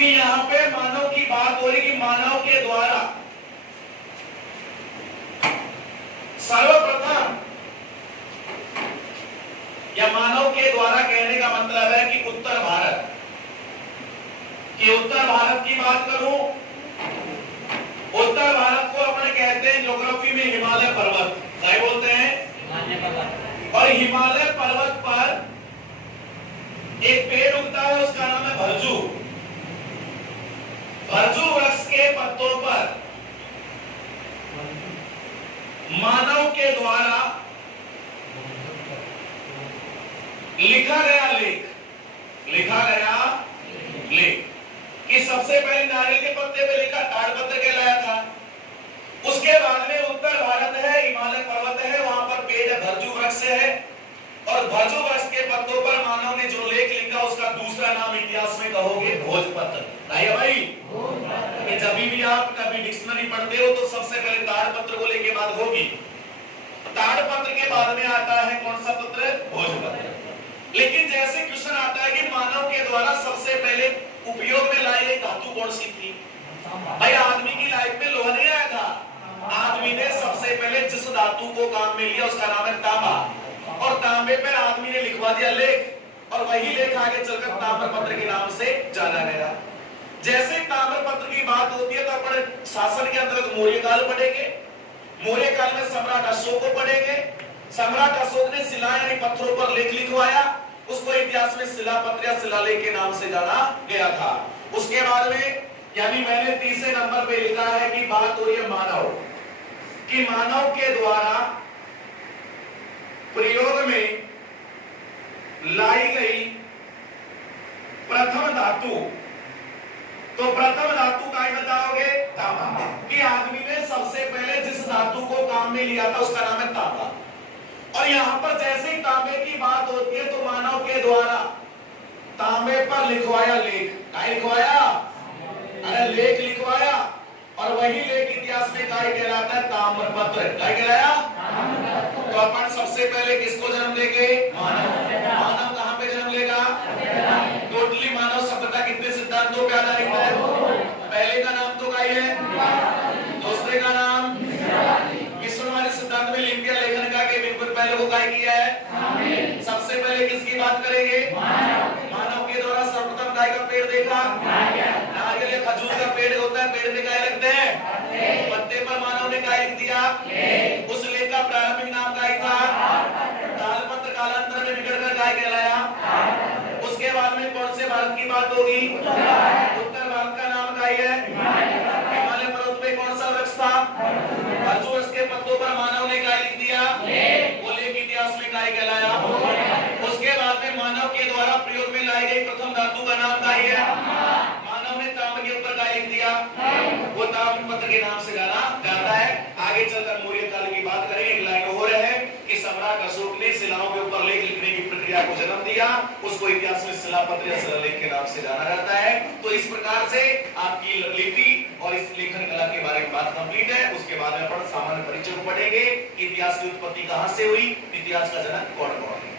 कि यहां पे मानव की बात हो रही कि मानव के द्वारा सर्वप्रथम, या मानव के द्वारा कहने का मतलब है कि उत्तर भारत, कि उत्तर भारत की बात करूं, उत्तर भारत को अपन कहते हैं ज्योग्राफी में हिमालय पर्वत, क्या बोलते हैं? हिमालय पर्वत। और हिमालय पर्वत पर एक पेड़ उगता है, उसका नाम है भरजू। भरजू वृक्ष के पत्तों पर मानव के द्वारा लिखा गया लेख, कि सबसे पहले नारियल के पत्ते पे लिखा ताड़पत्र कहलाया था। उसके बाद में उत्तर भारत है, हिमालय पर्वत है, वहां पर पेड़ है, भरजू वृक्ष है, और भरजू वृक्ष के पत्तों पर मानव ने जो लेख लिखा उसका दूसरा नाम इतिहास में कहोगे भोजपत्र। भाई कि जब भी आप कभी डिक्शनरी पढ़ते हो तो सबसे पहले ताड़पत्र को लेके बात होगी। ताड़पत्र के बाद में आता है कौन सा पत्र? भोजपत्र। लेकिन जैसे क्वेश्चन आता है कि मानव के द्वारा सबसे पहले उपयोग में लाई गई धातु कौन सी थी? भाई आदमी की लाइफ में लोहा नहीं आया था। आदमी ने सबसे पहले जिस धातु को काम में लिया उसका नाम है तांबा, और तांबे पर आदमी ने लिखवा दिया लेख, और वही लेख आगे चलकर ताम्रपत्र के नाम से जाना गया। जैसे ताम्रपत्र की बात होती है तो अपन शासन के अंतर्गत मौर्य काल पढ़ेंगे। मौर्य काल में सम्राट अशोक को पढ़ेंगे। सम्राट अशोक ने शिला यानी पत्थरों पर लेख लिखवाया, उसको इतिहास में शिलापत्र या शिलालेख के नाम से जाना गया था। उसके बाद में यानी मैंने तीसरे नंबर पे लिखा है कि बात हो रही है मानव, कि मानव के द्वारा प्रयोग में लाई गई प्रथम धातु, तो प्रथम धातु का ही बताओगे? तांबा। कि आदमी ने सबसे पहले जिस धातु को काम में लिया था उसका नाम है तांबा। और यहां पर जैसे ही तांबे की बात होती है तो मानव के द्वारा तांबे पर लिखवाया लेख, क्या लिखवाया? अरे लेख लिखवाया, और वही लेख इतिहास में क्या कहलाता है? ताम्रपत्र। क्या कहलाया? तो अपन सबसे पहले किसको जन्म देंगे? मानव कहां पे जन्म लेगा? टोटली मानव सभ्यता कितने सिद्धांतों पे आधारित है? पहले का नाम तो क्या है? दूसरे का नाम विश्ववादी सिद्धांत में लिंग लेखन का के बिल्कुल पहले को क्या किया है? सबसे पहले किसकी बात करेंगे? मानव के द्वारा सर्वप्रथम गाय का पेड़ देखा, नारियल या खजूर का पेड़ होता है, पेड़ में क्या लगते हैं? पत्ते पर मानव ने क्या लिख दिया? उस लेख का प्रारंभिक नाम क्या था? तालपत्र। कालांतर में बिगड़कर क्या कहलाया? उसके बाद में कौन से भारत की बात होगी? उत्तर भारत का नाम क्या है? हिमालय पर्वत पे कौन सा वृक्ष था? भरजू वृक्ष के पत्तों पर मानव ने क्या लिख दिया? वो लेख इतिहास में क्या कहलाया? उसके बाद में मानव के द्वारा प्रयोग में लाई गई प्रथम धातु का नाम क्या है? मानव ने तांबे के ऊपर क्या लिख दिया? वो ताम्रपत्र के नाम से जाना जाता है। आगे चलकर मौर्य काल की बात करेंगे। एक लाइन हो रहा है कि सम्राट अशोक ने शिलाओं के ऊपर लेख लिखने की प्रक्रिया को जन्म दिया, उसको इतिहास में शिलापत्र या शिलालेख के नाम से जाना जाता है। तो इस प्रकार से आपकी लिपि और इस लेखन कला के बारे में बात कंप्लीट है। उसके बाद में अपन सामान्य परिचय को पढ़ेंगे। इतिहास की उत्पत्ति कहां से हुई, इतिहास का जनक कौन कौन है।